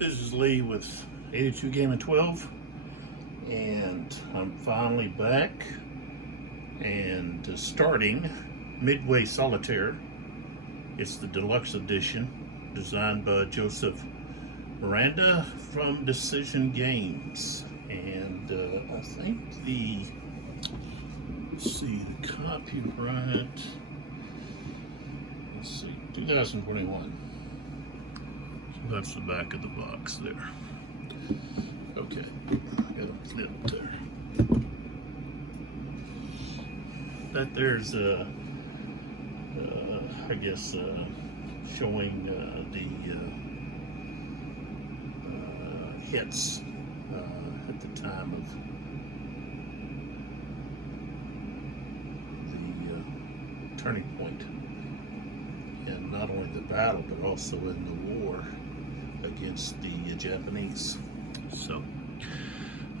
This is Lee with 82 Game and 12, and I'm finally back and starting Midway Solitaire. It's the deluxe edition designed by Joseph Miranda from Decision Games, and I think the copyright, let's see, 2021. So that's the back of the box there. Okay, got a flip there. That there's I guess showing the hits at the time of the turning point, and not only the battle but also in the war against the Japanese. So,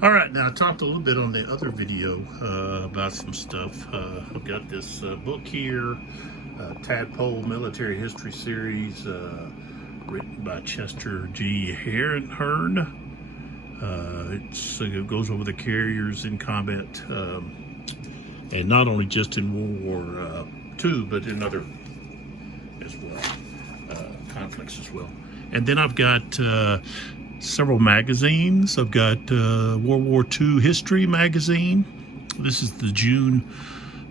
all right, now I talked a little bit on the other video about some stuff. I've got this book here, Tadpole Military History Series, written by Chester G. Hearn. It goes over the carriers in combat, and not only just in World War II, but in other as well, conflicts as well. And then I've got several magazines. I've got World War II History magazine. This is the June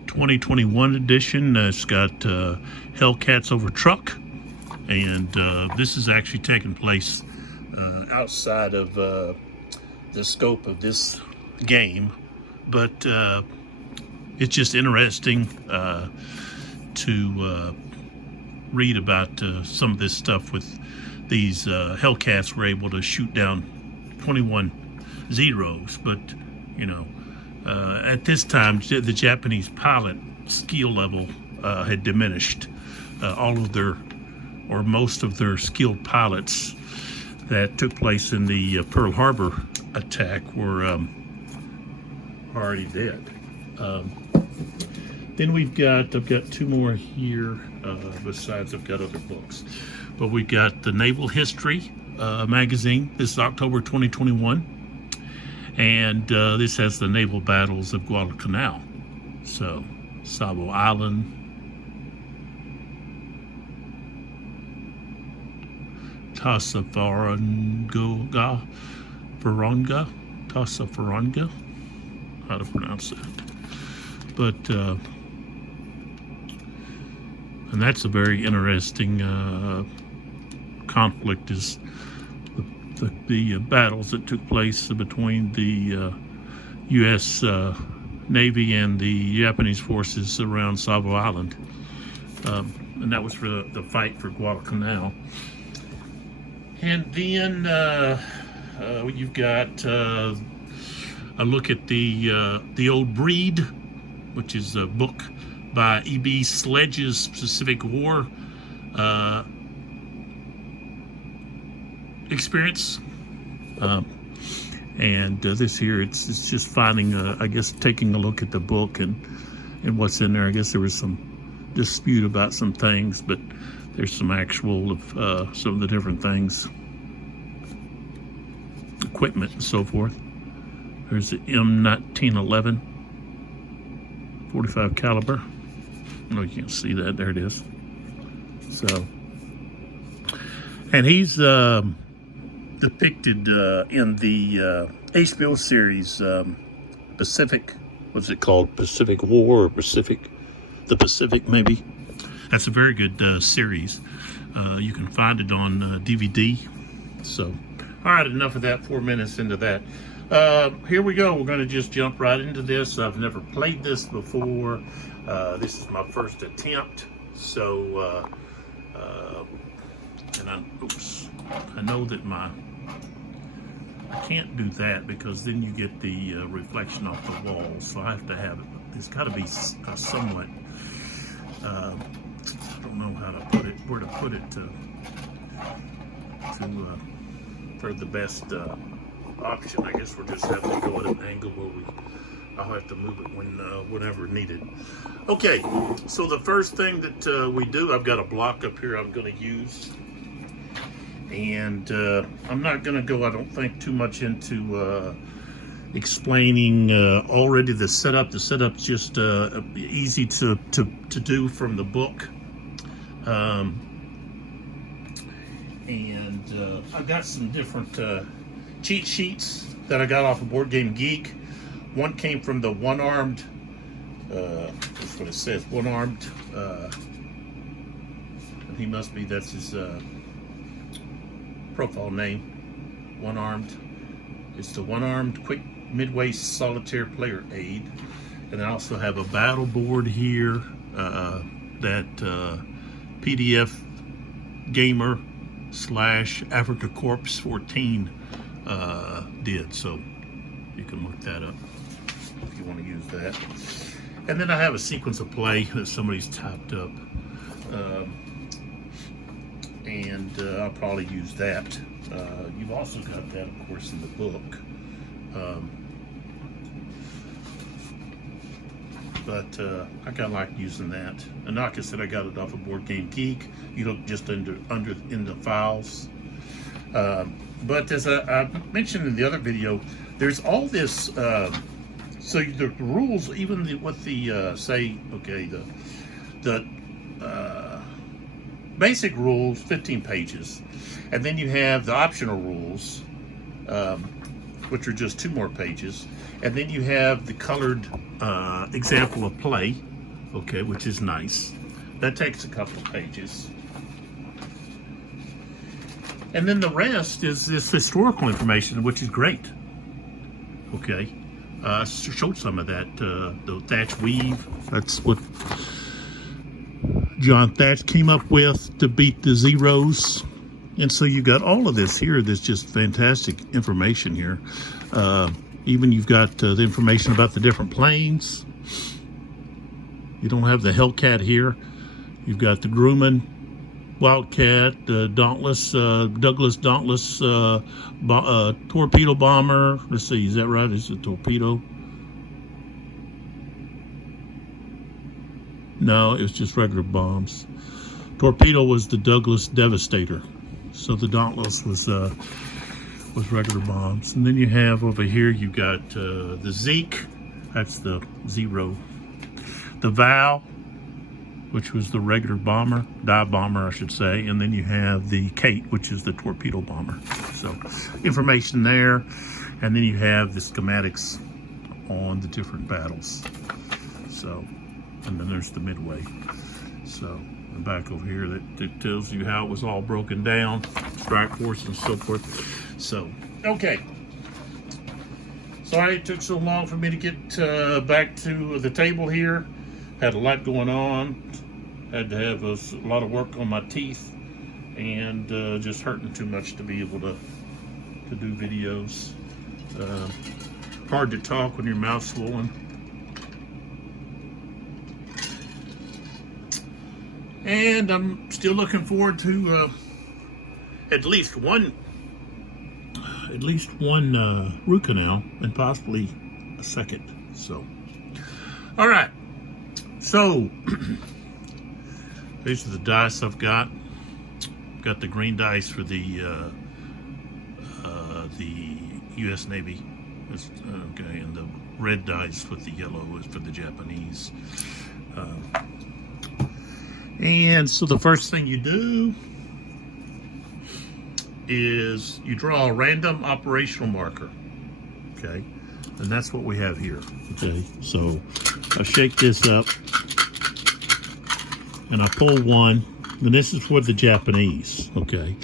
2021 edition. It's got Hellcats Over Truck, and this is actually taking place outside of the scope of this game, but it's just interesting to read about some of this stuff with these Hellcats were able to shoot down 21 Zeros, but you know, at this time the Japanese pilot skill level had diminished. All of their, or most of their skilled pilots that took place in the Pearl Harbor attack were already dead. Then I've got two more here, besides I've got other books. But we've got the Naval History magazine. This is October 2021. And this has the naval battles of Guadalcanal. So, Savo Island, Tassafaronga, how to pronounce that. But, and that's a very interesting conflict, is the battles that took place between the U.S. Navy and the Japanese forces around Savo Island. And that was for the fight for Guadalcanal. And then you've got a look at the Old Breed, which is a book by E.B. Sledge's Pacific War experience. And this here, it's just finding, I guess, taking a look at the book and what's in there. I guess there was some dispute about some things, but there's some actual of some of the different things, equipment and so forth. There's the M1911 45 caliber. No, you can't see that. There it is. So, and he's depicted in the HBO series Pacific. What's it called? Pacific War or the Pacific maybe. That's a very good series. You can find it on DVD. So, all right, enough of that. 4 minutes into that. Here we go. We're going to just jump right into this. I've never played this before. This is my first attempt. So, and I know that I can't do that because then you get the reflection off the wall. So I have to have it. It's got to be somewhat. I don't know how to put it, where to put it for the best option. I guess we're just having to go at an angle where I'll have to move it whenever needed. Okay, so the first thing that we do, I've got a block up here I'm going to use, And I'm not going to go, I don't think, too much into explaining already the setup. The setup's just easy to do from the book. And I've got some different cheat sheets that I got off of Board Game Geek. One came from the one-armed, that's what it says, one-armed, and he must be, that's his profile name, one-armed. It's the one-armed quick Midway Solitaire player aid. And I also have a battle board here that PDF Gamer / Africa Corps 14 did. So you can look that up if you want to use that. And then I have a sequence of play that somebody's typed up. And I'll probably use that. You've also got that, of course, in the book. But I kind of like using that. And like I said, I got it off of Board Game Geek. You look just in the files. But as I mentioned in the other video, there's all this. So the rules, even what the say, okay, the basic rules, 15 pages, and then you have the optional rules, which are just 2 more pages, and then you have the colored example of play, okay, which is nice. That takes a couple of pages. And then the rest is this historical information, which is great. Okay, I showed some of that. The Thatch Weave, that's what John Thatch came up with to beat the zeros. And so you got all of this here. There's just fantastic information here. Even you've got the information about the different planes. You don't have the Hellcat here. You've got the Grumman, Wildcat, Dauntless, Douglas Dauntless, torpedo bomber. Let's see, is that right? Is it torpedo? No, it was just regular bombs. Torpedo was the Douglas Devastator. So the Dauntless was regular bombs. And then you have over here, you got the Zeke, that's the Zero. The Val, which was the regular bomber, dive bomber, I should say. And then you have the Kate, which is the torpedo bomber. So information there. And then you have the schematics on the different battles. So, and then there's the Midway. So the back over here that tells you how it was all broken down, strike force and so forth. So, okay. Sorry it took so long for me to get back to the table here. Had a lot going on. Had to have a lot of work on my teeth, and just hurting too much to be able to do videos. Hard to talk when your mouth's swollen. And I'm still looking forward to at least one root canal, and possibly a second. So, all right. So these are the dice I've got. Got the green dice for the U.S. Navy. Okay, and the red dice with the yellow is for the Japanese. And so the first thing you do is you draw a random operational marker. Okay, and that's what we have here. Okay, so I shake this up and I pull one, and this is for the Japanese. Okay,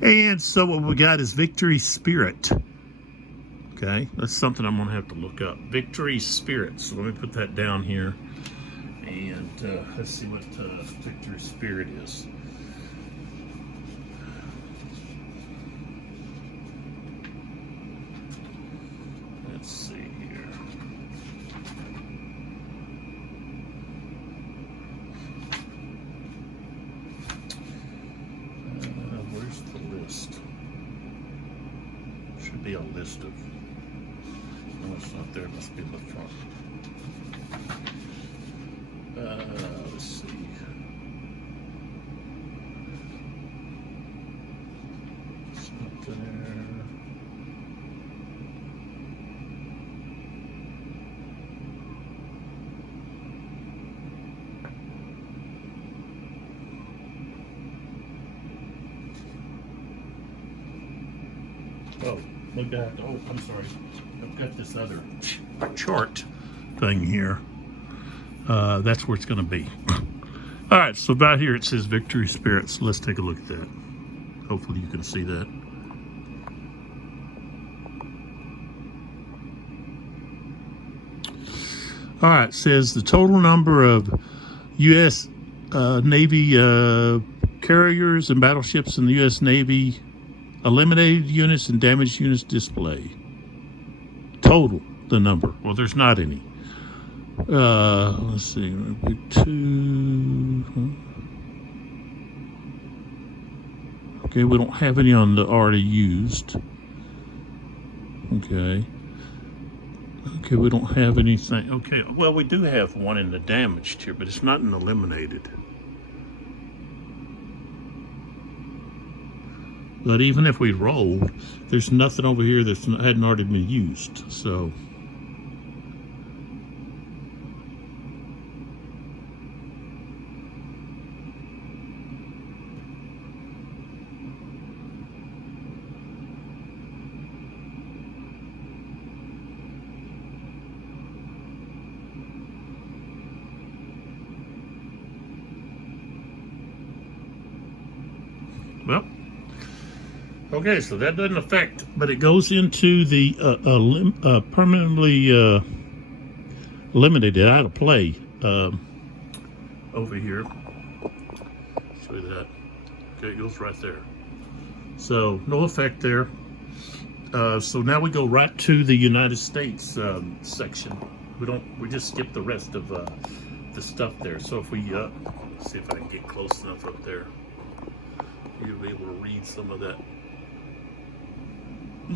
and so what we got is Victory Spirit. Okay, that's something I'm gonna have to look up. Victory Spirit. So let me put that down here, and let's see what Victory Spirit is. Let's see here. Where's the list? Should be a list of. No, it's not there. It must be in the front. Let's see. Oh, look at that. Oh, I'm sorry. I've got this other chart thing here. That's where it's going to be. All right, so about here it says Victory Spirits. Let's take a look at that. Hopefully you can see that. All right, it says the total number of U.S. Navy carriers and battleships in the U.S. Navy, eliminated units and damaged units display. Total, the number. Well, there's not any. Let's see. 2. Okay, we don't have any on the already used. Okay. Okay, we don't have anything. Okay, well, we do have one in the damaged here, but it's not an eliminated. But even if we rolled, there's nothing over here that hadn't already been used. So, well. Okay, so that doesn't affect, but it goes into the permanently eliminated, out of play over here. Show you that. Okay, it goes right there. So no effect there. So now we go right to the United States section. We just skip the rest of the stuff there. So if we see if I can get close enough up there, you'll be able to read some of that.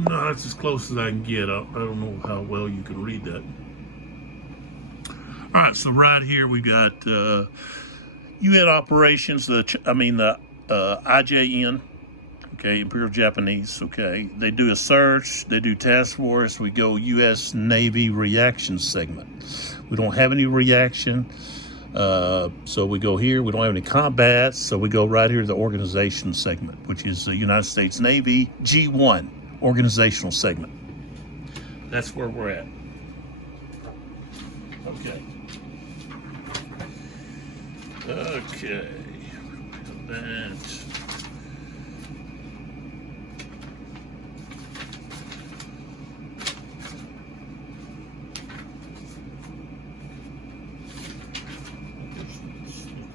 No, that's as close as I can get. I don't know how well you can read that. All right, so right here we got UN operations. The IJN, okay, Imperial Japanese. Okay, they do a search. They do task force. We go U.S. Navy reaction segment. We don't have any reaction, so we go here. We don't have any combat, so we go right here to the organization segment, which is the United States Navy G1. Organizational segment. That's where we're at. Okay. Okay. That.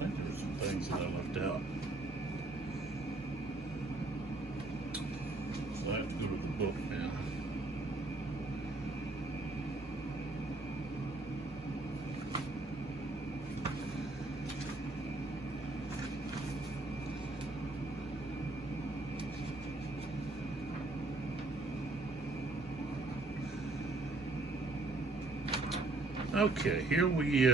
I think there's some things that I left out. I have to go to the book now. Okay, here we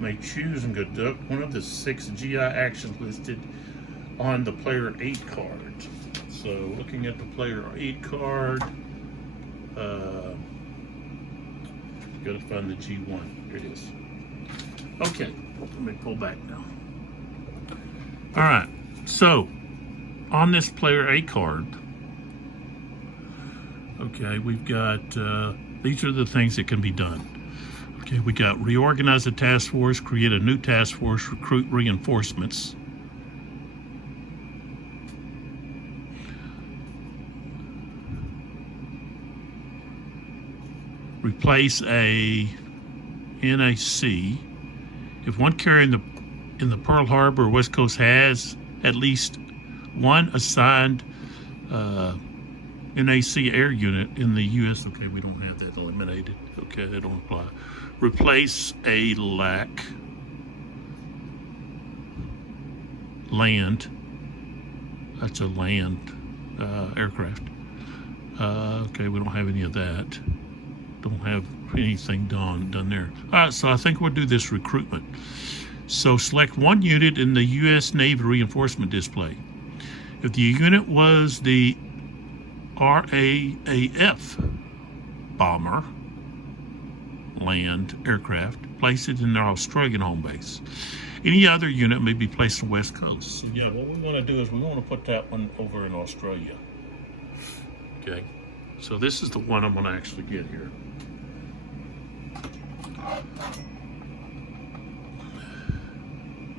may choose and conduct one of the 6 GI actions listed on the player 8 card. So looking at the player 8 card, gotta find the G1. Here it is. Okay, let me pull back now. All right, so on this player 8 card, okay, we've got, these are the things that can be done. Okay, we got reorganize the task force, create a new task force, recruit reinforcements. Replace a NAC. If one carrier in the Pearl Harbor or West Coast has at least one assigned NAC air unit in the U.S. Okay, we don't have that eliminated. Okay, that don't apply. Replace a LAC land. That's a land aircraft. Okay, we don't have any of that. Don't have anything done there. All right, so I think we'll do this recruitment. So select one unit in the U.S. Navy reinforcement display. If the unit was the RAAF bomber land aircraft, place it in their Australian home base. Any other unit may be placed on the West Coast. So yeah, what we want to do is we want to put that one over in Australia. Okay. So this is the one I'm going to actually get here.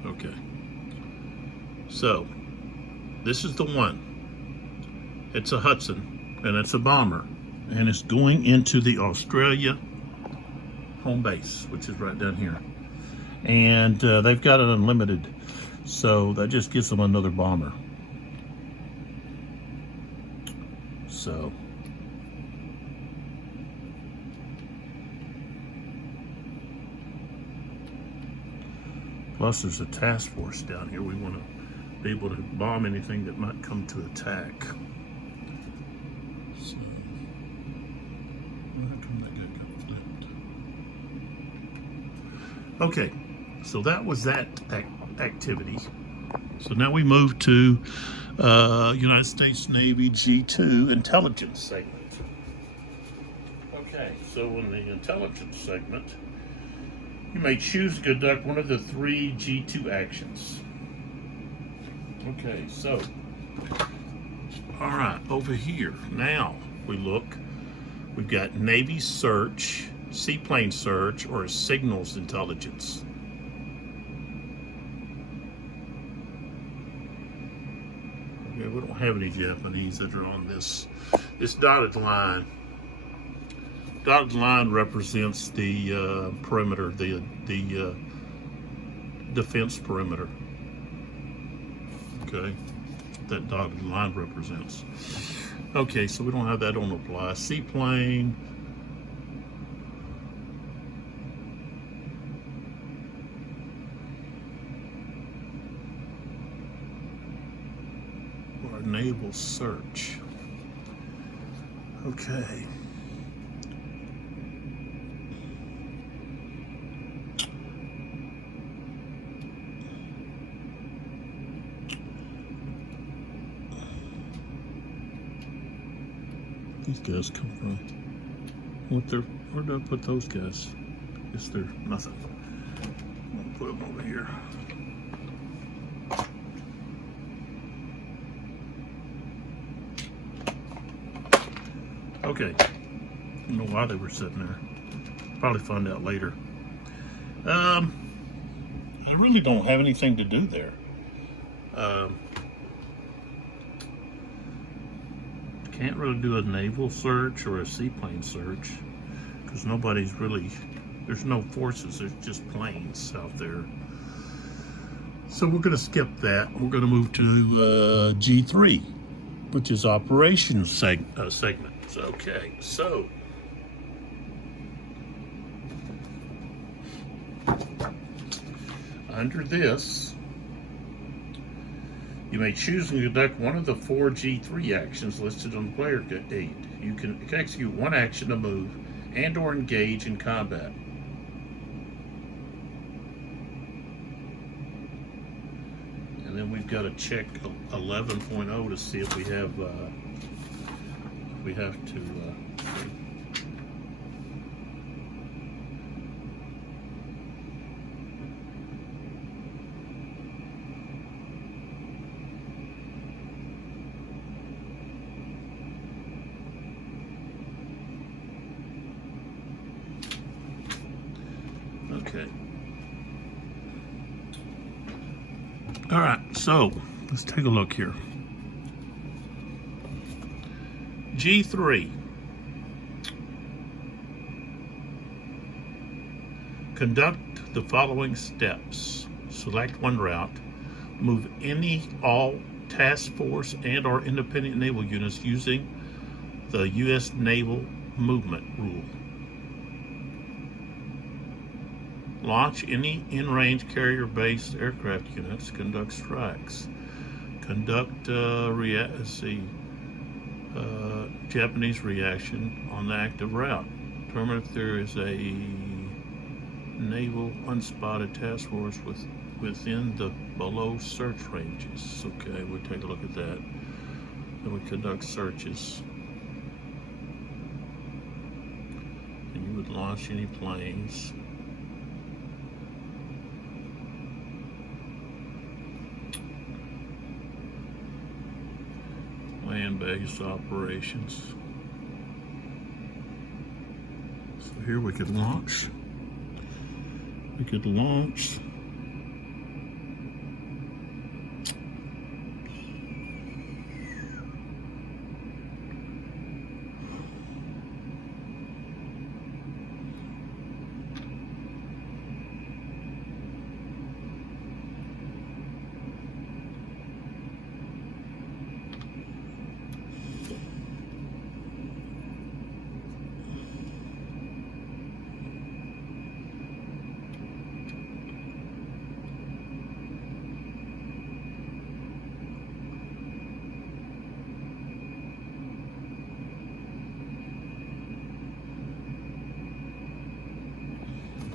Okay. So this is the one. It's a Hudson, and it's a bomber, and it's going into the Australia home base, which is right down here. And they've got it unlimited, so that just gives them another bomber. So plus there's a task force down here. We want to be able to bomb anything that might come to attack. So how come that guy got flipped? Okay, so that was that activity. So now we move to United States Navy G2 intelligence segment. Okay, so in the intelligence segment, you may choose to conduct one of the 3 G2 actions. Okay, so, all right, over here, now we look, we've got Navy search, seaplane search, or signals intelligence. Okay, we don't have any Japanese that are on this dotted line. Dotted line represents the perimeter, the defense perimeter. Okay, that dotted line represents. Okay, so we don't have that on apply. Seaplane. Or naval search. Okay. These guys come from? Where did I put those guys? I guess they're nothing. I'll put them over here. Okay. I don't know why they were sitting there. Probably find out later. I really don't have anything to do there. Can't really do a naval search or a seaplane search because nobody's really, there's no forces, there's just planes out there. So we're going to skip that. We're going to move to G3, which is operations segments. Okay, so under this, you may choose to conduct one of the 4 G3 actions listed on the player aid. You can execute one action to move and or engage in combat. And then we've got to check 11.0 to see if we have to okay. All right, so let's take a look here. G3. Conduct the following steps. Select one route. Move all task force and or independent naval units using the U.S. Naval Movement Rule. Launch any in-range carrier-based aircraft units. Conduct strikes. Conduct Japanese reaction on the active route. Determine if there is a naval unspotted task force within the below search ranges. Okay, we'll take a look at that. Then we conduct searches. And you would launch any planes. Land-based operations. here we could launch. We could launch.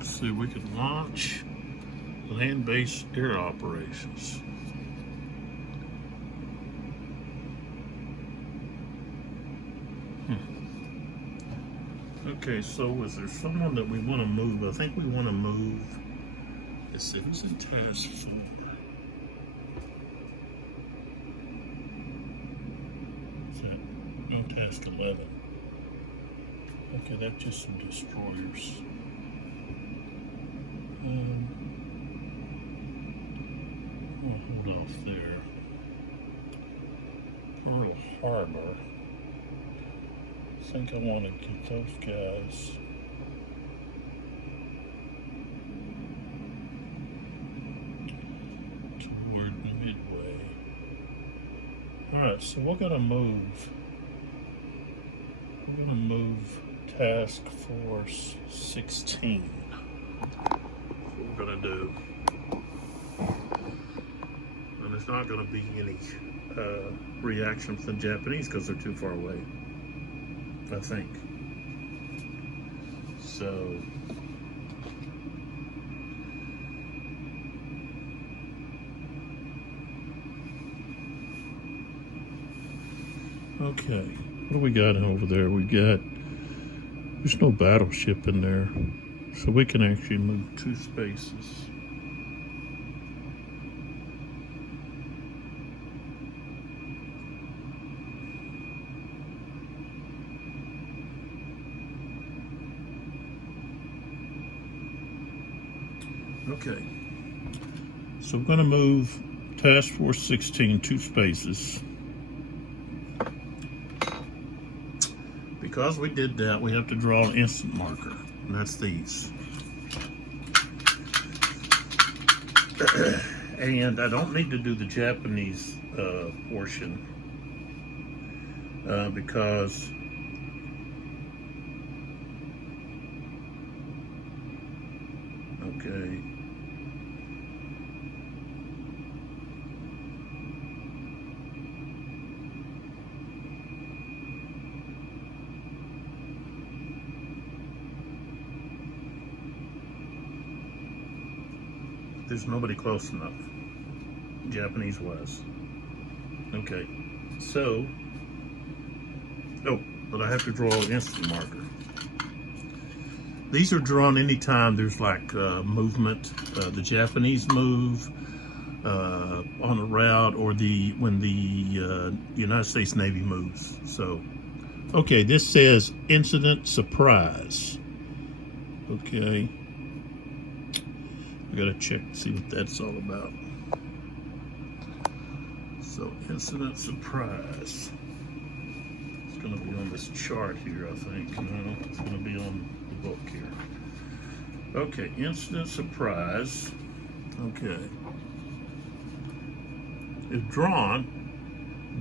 See, we could launch land-based air operations. Okay, so is there someone that we want to move? I think we want to move. Let's see, who's in task 4? Is that no task 11? Okay, that's just some destroyers. We'll hold off there. Pearl Harbor. I think I want to get those guys. Toward Midway. Alright, so we're going to move. We're going to move Task Force 16. That's what we're going to do. And there's not going to be any reaction from the Japanese because they're too far away, I think. So okay, what do we got over there? We got, there's no battleship in there, so we can actually move 2 spaces. Okay, so we're going to move Task Force 16 2 spaces. Because we did that, we have to draw an instant marker, and that's these. And I don't need to do the Japanese portion because okay. There's nobody close enough, Japanese was. Okay, so, oh, but I have to draw an instant marker. These are drawn anytime there's like movement, the Japanese move on a route, or when the United States Navy moves. So, okay, this says incident surprise. Okay. I gotta check to see what that's all about. So, incident surprise. It's gonna be on this chart here, I think. No, it's gonna be on the book here. Okay, incident surprise. Okay. Is drawn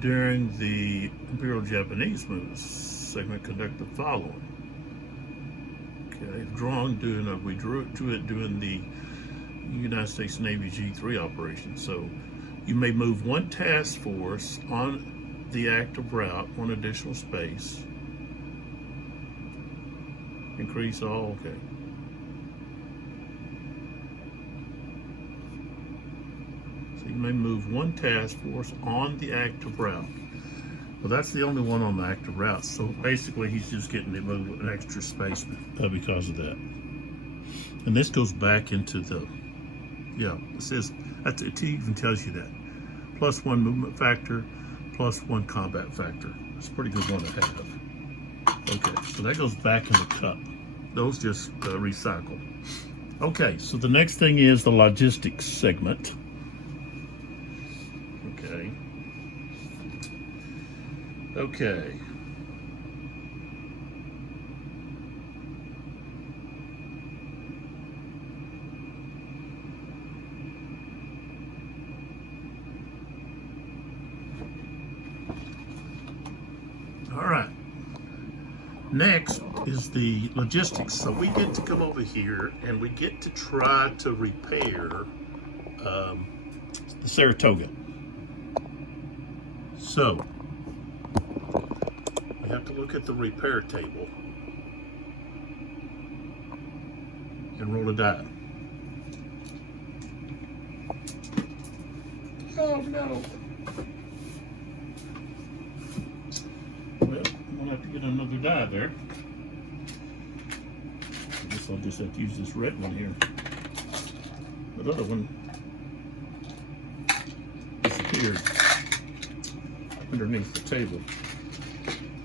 during the Imperial Japanese moves. Segment conduct the following. Okay, drawn during, we drew it during the United States Navy G3 operation. So you may move 1 task force on the active route, 1 additional space. Increase all, okay. So you may move 1 task force on the active route. Well, that's the only one on the active route. So basically he's just getting to move an extra space because of that. And this goes back into the, yeah, it says, it even tells you that. +1 movement factor, +1 combat factor. It's a pretty good one to have. Okay, so that goes back in the cup. Those just recycle. Okay, so the next thing is the logistics segment. Okay. Okay. All right. Next is the logistics. So we get to come over here and we get to try to repair the Saratoga. So we have to look at the repair table and roll a die. Oh no. Well, I'm gonna have to get another die there. I guess I'll just have to use this red one here. That other one disappeared underneath the table.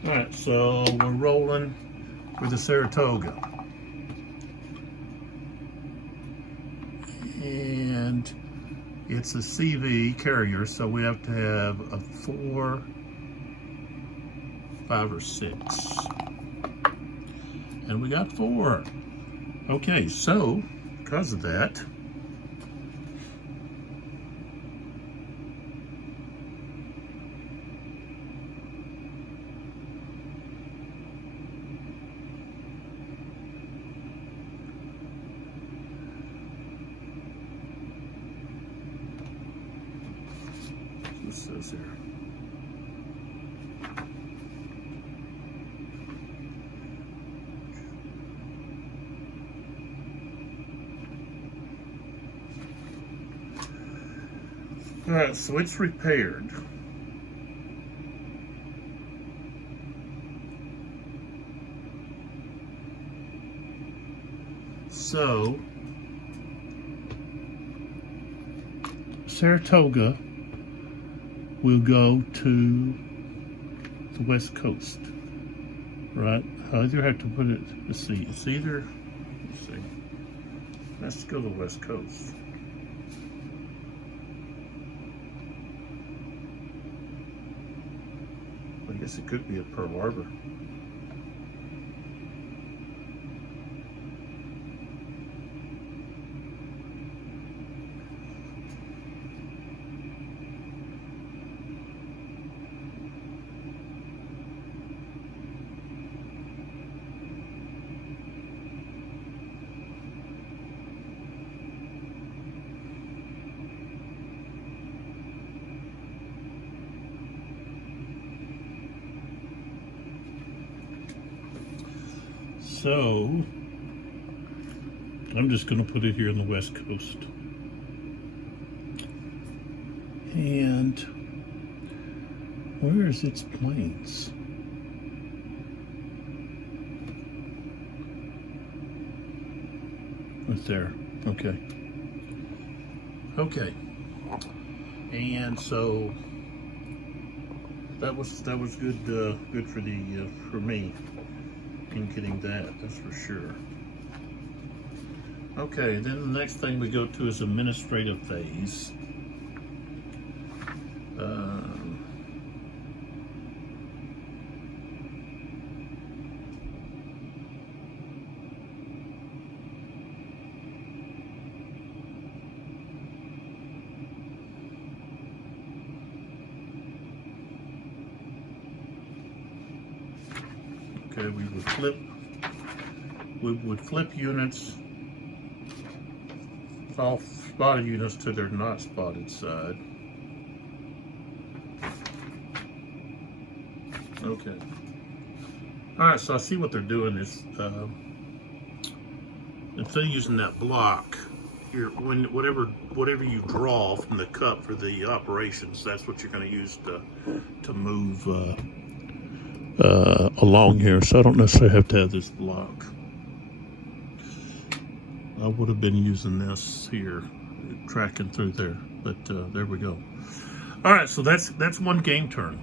All right, so we're rolling with the Saratoga. And it's a CV carrier, so we have to have a 4, 5, or 6. And we got 4. Okay, so because of that, it says here. All right, so it's repaired. So Saratoga will go to the West Coast, right? I either have to put it, let's see, it's either, let's see, let's go to the West Coast. I guess it could be at Pearl Harbor. So I'm just going to put it here on the West Coast. And where is its planes? Right there. Okay. Okay. And so that was good. Good for the for me in getting that's for sure. Okay, then the next thing we go to is administrative phase. Okay, we would flip units, all spotted units to their not spotted side. Okay. All right, so I see what they're doing is if they're using that block, whatever you draw from the cup for the operations, that's what you're going to use to move along here. So I don't necessarily have to have this block. I would have been using this here, tracking through there, but there we go. All right, so that's one game turn,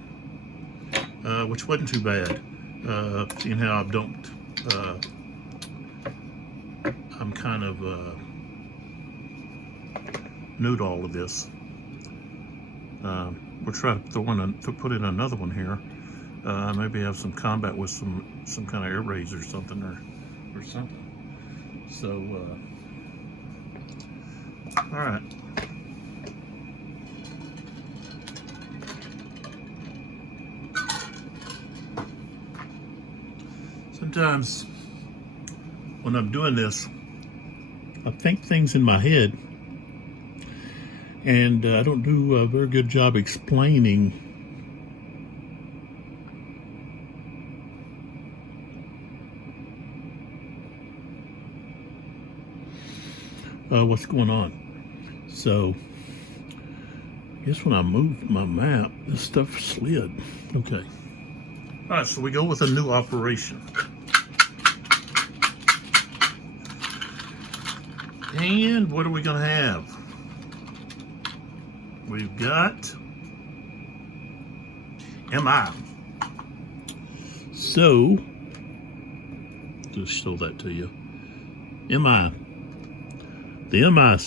which wasn't too bad, seeing how I've dumped I'm kind of new to all of this. We'll try to put in another one here. Maybe have some combat with some kind of air raids or something or something. So all right. Sometimes when I'm doing this, I think things in my head, and I don't do a very good job explaining what's going on. So I guess when I moved my map, this stuff slid. Okay. All right, so we go with a new operation. And what are we going to have? We've got MI. So, just show that to you. MI. The MI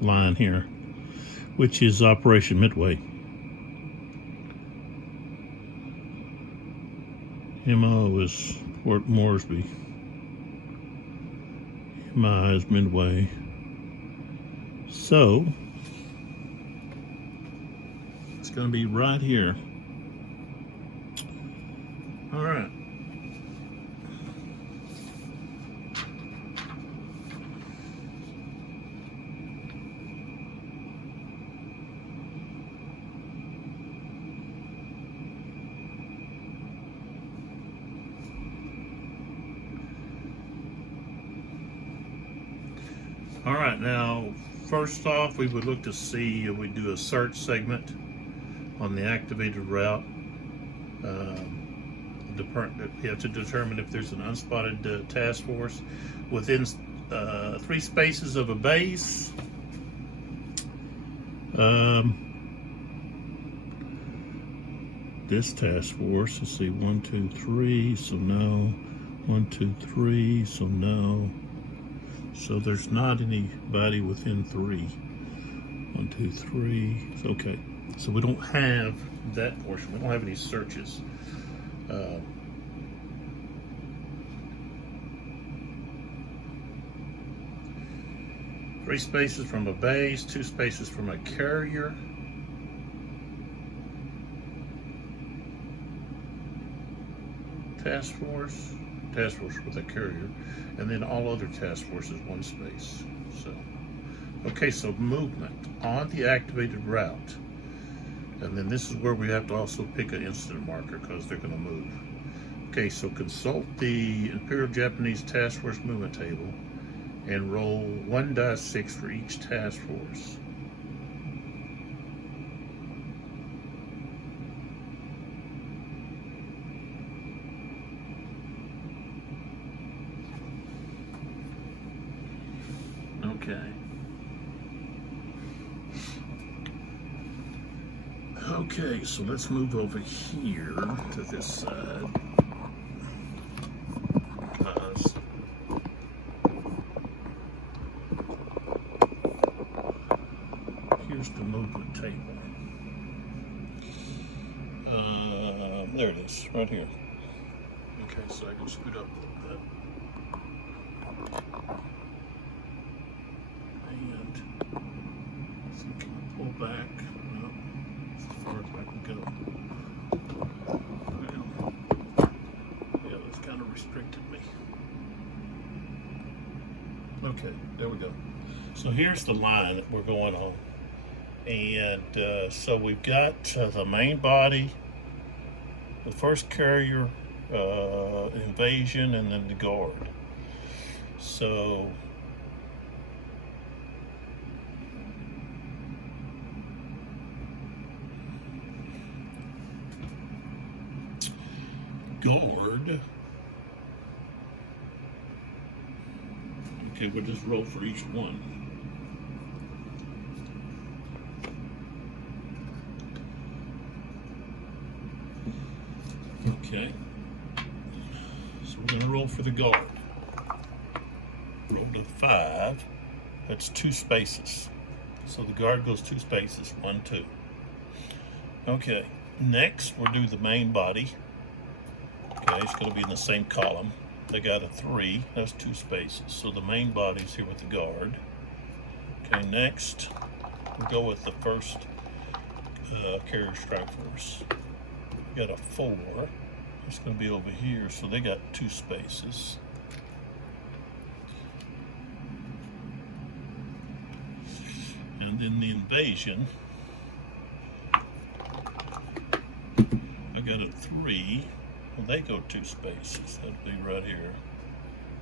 line here, which is Operation Midway. MO is Fort Moresby. MI is Midway. So, it's going to be right here. All right. All right, now, first off, we would look to see if we do a search segment on the activated route. We have to determine if there's an unspotted task force within 3 spaces of a base. This task force, let's see, 1, 2, 3, so no. 1, 2, 3, so no. So there's not anybody within 3. 1, 2, 3. Okay. So we don't have that portion. We don't have any searches. 3 spaces from a base, 2 spaces from a carrier. Task force with a carrier, and then all other task forces 1 space. So, okay, so movement on the activated route, and then this is where we have to also pick an incident marker because they're going to move. Okay, so consult the Imperial Japanese Task Force movement table and roll 1 die 6 for each task force. Okay. Okay, so let's move over here to this side. Because here's the movement table. There it is, right here. Okay, so I can scoot up a little bit. And so can I pull back? No, as far as I can go. Well, yeah, that's kind of restricted me. Okay, there we go. So here's the line that we're going on. And so we've got the main body, the first carrier, invasion, and then the guard. So guard. Okay, we'll just roll for each one. Okay, so we're going to roll for the guard. Roll to 5. That's 2 spaces. So the guard goes 2 spaces. 1, 2. Okay. Next, we'll do the main body. Okay, it's going to be in the same column. They got a 3. That's 2 spaces. So the main body's here with the guard. Okay, next, we'll go with the first carrier strike force. We got a 4. It's going to be over here, so they got 2 spaces. And then the invasion, I got a 3. Well, they go 2 spaces. That'll be right here.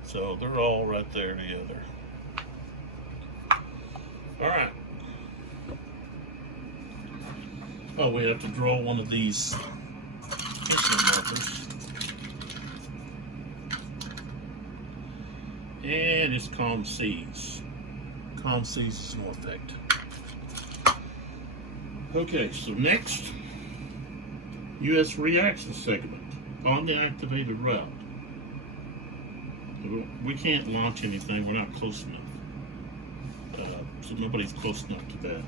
So they're all right there together. All right. Oh, we have to draw one of these markers. And it's calm seas. Calm seas is no effect. Okay, so next, U.S. reaction segment on the activated route. We can't launch anything, we're not close enough. So nobody's close enough to that.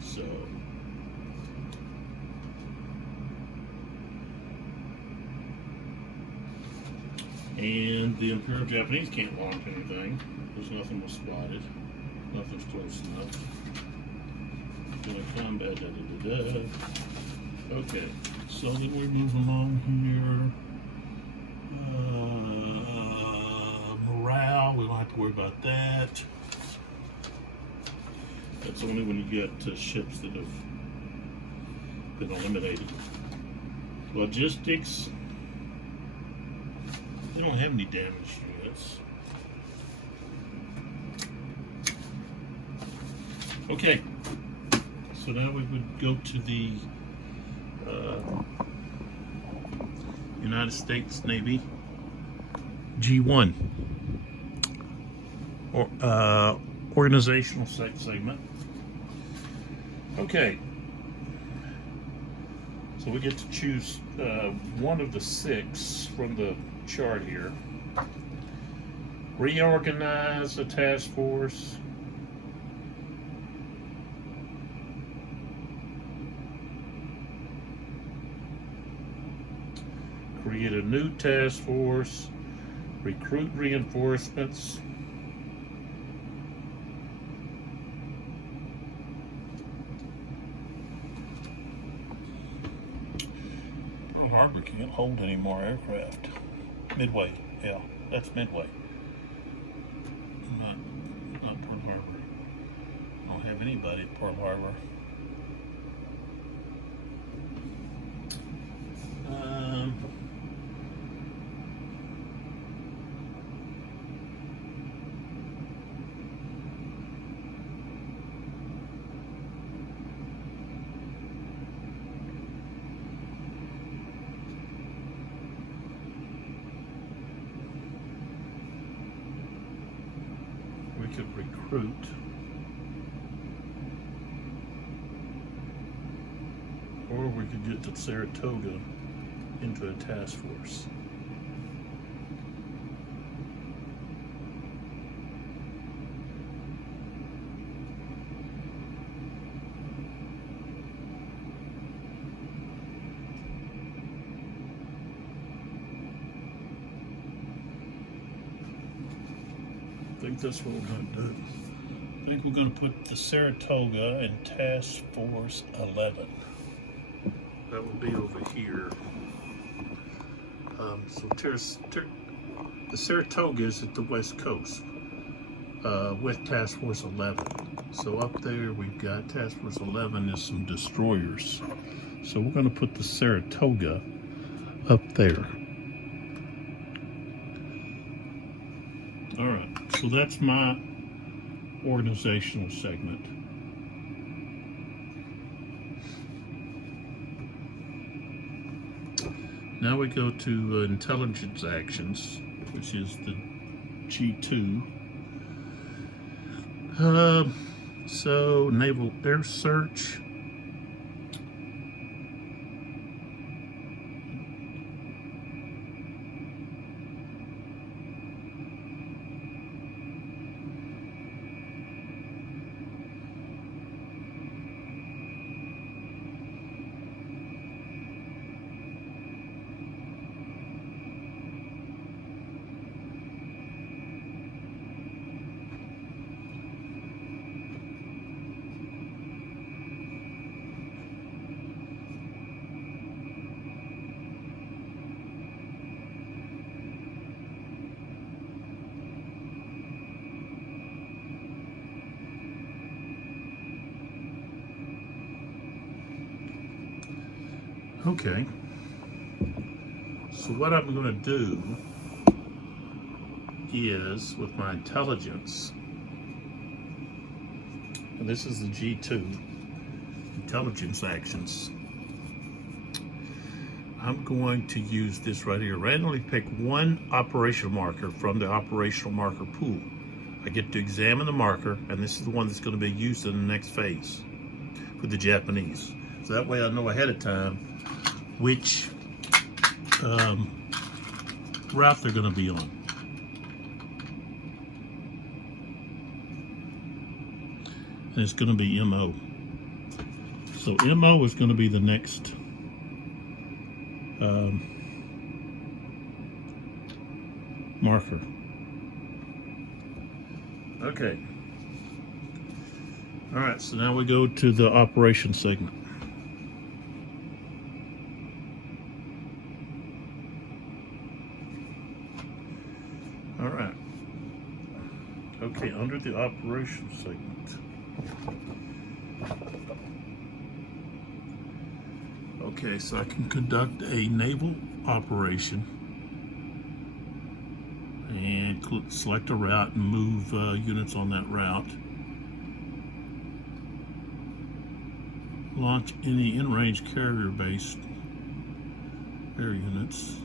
So, and the Imperial Japanese can't launch anything because nothing was spotted. Nothing's close enough. Gonna combat, da da da da. Okay, so then we move along here. Morale, we don't have to worry about that. That's only when you get ships that have been eliminated. Logistics, they don't have any damaged units. Okay, so now we would go to the United States Navy G1 or organizational segment. Okay, so we get to choose one of the 6 from the chart here. Reorganize a task force. Create a new task force. Recruit reinforcements. Pearl Harbor can't hold any more aircraft. Midway, yeah, that's Midway. Not Pearl Harbor. I don't have anybody at Pearl Harbor. We could recruit. Or we could get the Saratoga into a task force. I think that's what we're going to do. I think we're going to put the Saratoga in Task Force 11. That will be over here. The Saratoga is at the west coast with Task Force 11. So up there we've got Task Force 11 is some destroyers. So we're going to put the Saratoga up there. All right, so that's my organizational segment. Now we go to intelligence actions, which is the G2. So naval air search. Okay. So what I'm going to do is, with my intelligence, and this is the G2, intelligence actions, I'm going to use this right here. Randomly pick one operational marker from the operational marker pool. I get to examine the marker, and this is the one that's going to be used in the next phase with the Japanese. So that way I know ahead of time which route they're going to be on. And it's going to be MO. So MO is going to be the next marker. Okay. All right, so now we go to the operation segment. All right. Okay, under the operation segment. Okay, so I can conduct a naval operation and select a route and move units on that route. Launch any in-range carrier-based air units.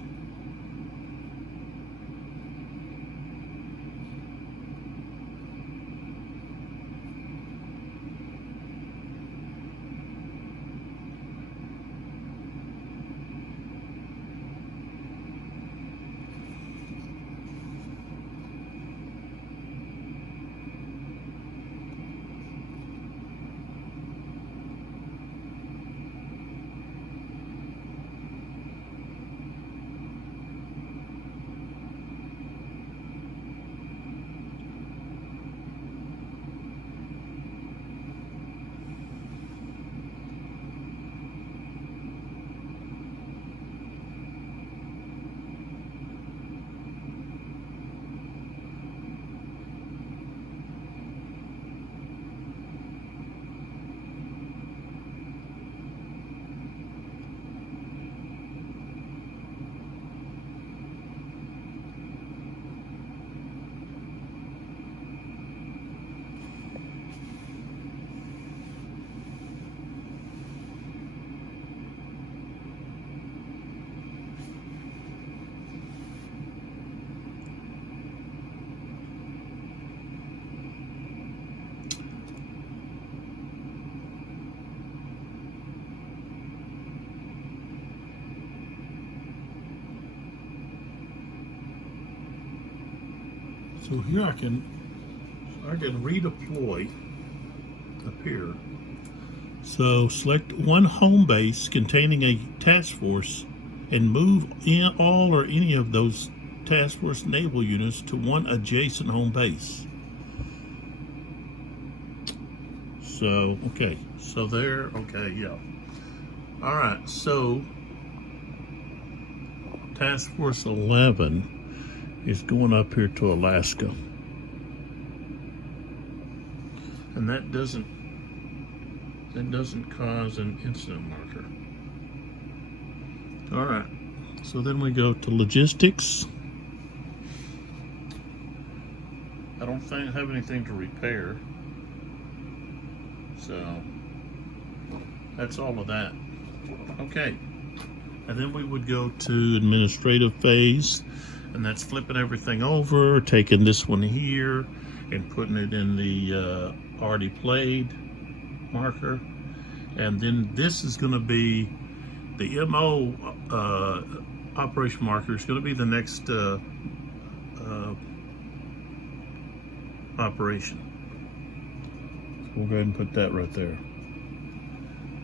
So here I can redeploy up here. So select one home base containing a task force and move in all or any of those task force naval units to one adjacent home base. So, okay, so there, okay, yeah. All right, so Task Force 11 is going up here to Alaska. And that doesn't cause an incident marker. All right, so then we go to logistics. I don't have anything to repair. So that's all of that. Okay, and then we would go to administrative phase, and that's flipping everything over, taking this one here and putting it in the already played marker. And then this is going to be the MO operation marker. Is going to be the next operation. So we'll go ahead and put that right there.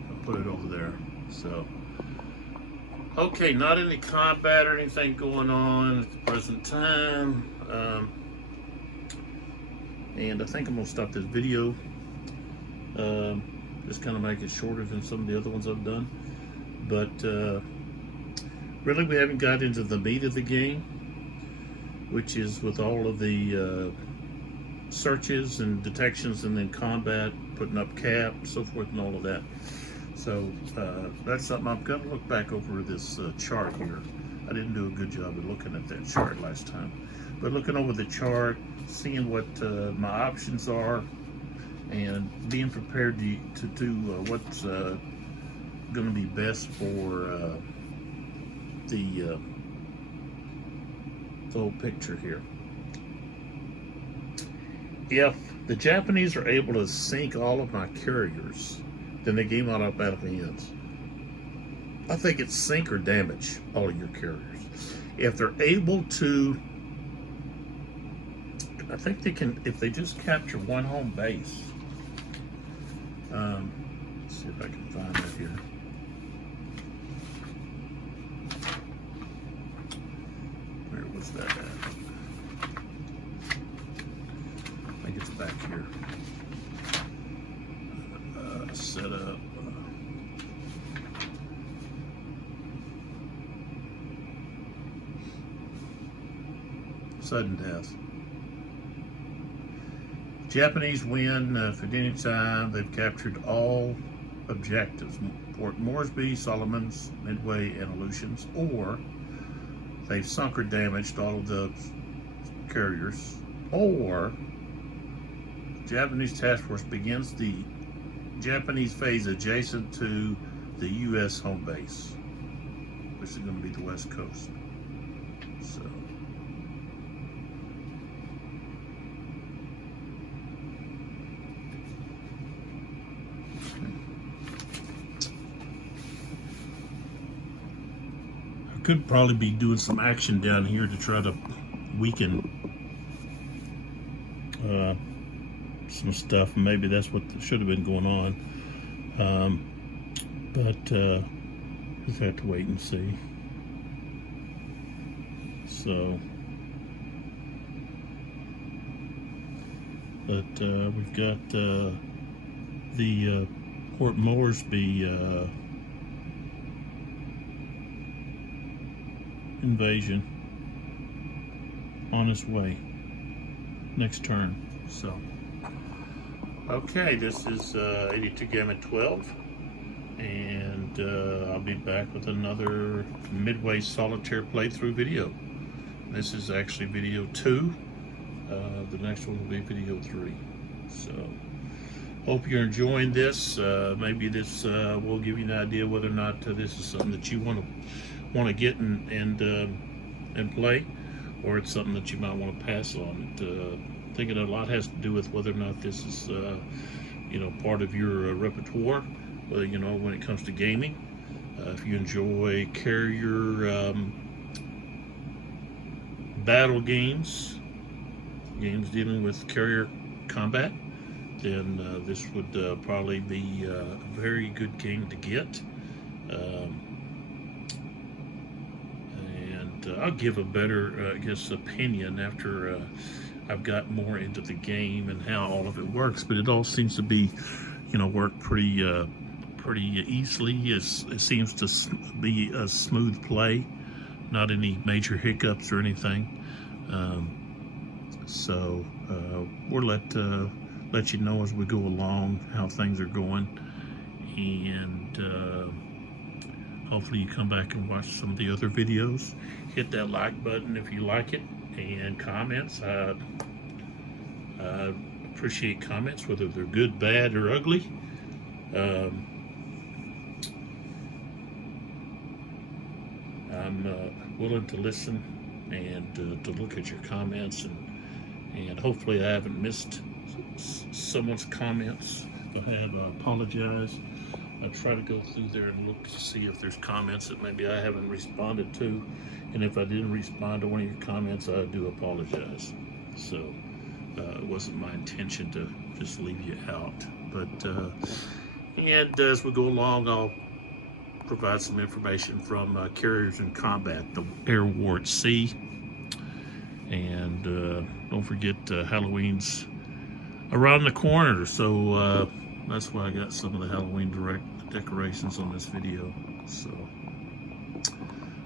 I'll put it over there. So, okay, not any combat or anything going on at the present time. And I think I'm going to stop this video. Just kind of make it shorter than some of the other ones I've done. But really, we haven't got into the meat of the game, which is with all of the searches and detections, and then combat, putting up cap, so forth, and all of that. So that's something I'm going to look back over this chart here. I didn't do a good job of looking at that chart last time. But looking over the chart, seeing what my options are, and being prepared to do what's going to be best for the whole picture here. If the Japanese are able to sink all of my carriers, then the game automatically ends. I think it's sink or damage all of your carriers. If they're able to, I think they can, if they just capture one home base. Let's see if I can find that here. Where was that at? I think it's back here. Set up. Sudden death. Japanese win for any time. They've captured all objectives: Port Moresby, Solomons, Midway, and Aleutians, or they've sunk or damaged all of the carriers, or Japanese task force begins the Japanese phase adjacent to the U.S. home base, which is going to be the West Coast. So. I could probably be doing some action down here to try to weaken some stuff. Maybe that's what should have been going on, but just have to wait and see. So, but we've got the Port Moresby invasion on its way next turn. So. Okay, this is 82 Gamut 12, and I'll be back with another Midway Solitaire playthrough video. This is actually video 2. The next one will be video 3. So, hope you're enjoying this. Maybe this will give you an idea whether or not this is something that you want to get and play, or it's something that you might want to pass on. Thinking a lot has to do with whether or not this is, part of your repertoire. When it comes to gaming, if you enjoy carrier battle games dealing with carrier combat, then this would probably be a very good game to get. And I'll give a better, opinion after I've got more into the game and how all of it works. But it all seems to be, work pretty easily. It seems to be a smooth play, not any major hiccups or anything. So we'll let you know as we go along how things are going, and hopefully you come back and watch some of the other videos. Hit that like button if you like it, and comments. I appreciate comments, whether they're good, bad, or ugly. I'm willing to listen and to look at your comments, and hopefully I haven't missed someone's comments. If I have, I apologize. I try to go through there and look to see if there's comments that maybe I haven't responded to, and if I didn't respond to one of your comments, I do apologize. So it wasn't my intention to just leave you out, but and as we go along, I'll provide some information from Carriers in Combat, the air war at sea. And don't forget, Halloween's around the corner, so that's why I got some of the Halloween decorations on this video. So,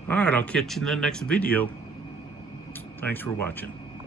all right, I'll catch you in the next video. Thanks for watching.